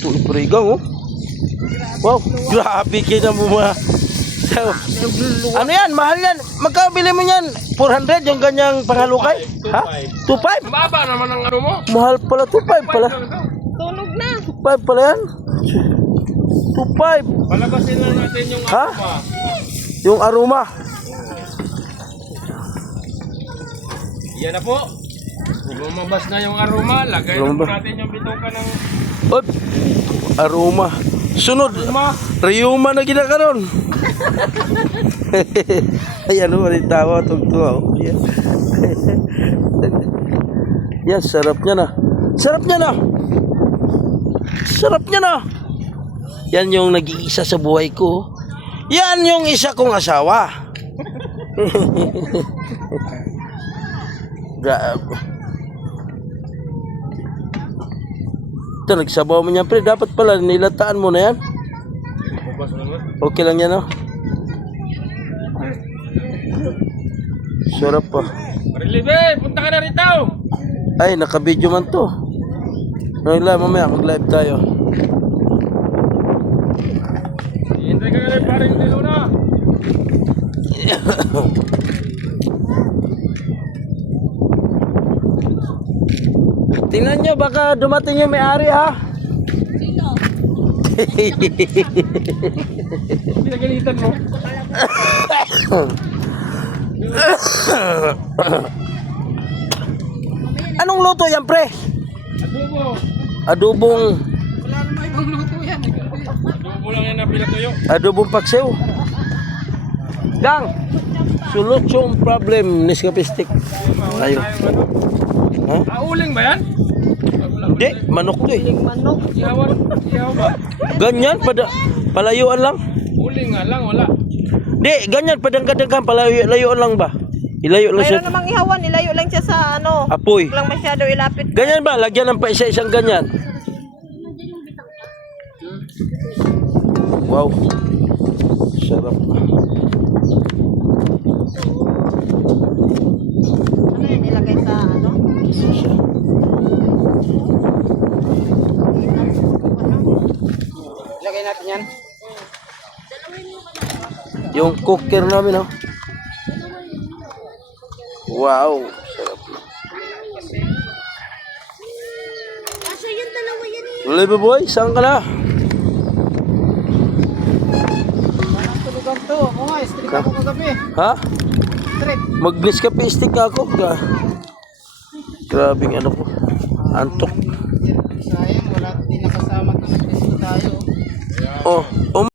Ito, ipurigang, oh. Wow, grabe kita mo mga. Ano yan? Mahal yan. Magkabili mo yan? 400 yung ganyang pangalukay? Ha? 2.5? Mababa naman ang ano mo. Mahal pala, 2.5 pala. Tunog na. 2.5 pala yan? 2.5. Palagasin lang natin yung Ha? aroma. Yung aroma. Yan na po. Lumabas na yung aroma. Lagay na po natin yung bituka ng Op, aroma. Sunod. Riuma na ginakaroon. Ayan o, tawa, tugtuwa. Yan, sarap niya na. Sarap niya na. Sarap niya na. Yan yung nag-iisa sa buhay ko. Yan yung isa kong asawa. Grabe. Ito, nagsabaw mo niyan, pre. Dapat pala, nilataan mo na yan. Okay lang yan, oh. Sarap pa. Parilibe, punta ka na rito. Ay, naka-video man to. Mamaya, mag-live tayo. Hintay ka na rin paring dilo na. Tingnan nyo, baka dumating yung may-ari, ha? Sino? Pinagalitan mo. Anong luto yan, pre? Adobo. Adobong, Wala naman ibang luto yan. Adobo lang yan na pinatuyo. adobong paksiw. Dang, sulot yung problem, Nescafe stick. Tayo. Ha? Uling ba yan? Hindi, manok to eh. Manok. Ihawan. Ihaw ba? Ganyan, palayuan lang. Uling nga lang, wala. Di, ganyan, padangkadagan, palayuan lang ba? Ilayo lang Mayroon siya. namang ihawan. Ilayo lang siya sa ano. Apoy. Huwag lang masyado ilapit. Ganyan ba? Lagyan ng pa isa-isang ganyan. Wow. Sarap. Ano yun? Ilagay sa ano? Lagay natin yan. Yung cooker namin, oh. Wow. Sarap. Asa yung dalawa yan eh. Live boy, saan ka na? Tulugan to. Ako nga, street ako kagabi. Ha? Street. Mag-Nescafe stick ako. Grabing ano po. Antok. Sayang, wala din nakasama ng tayo. Oh,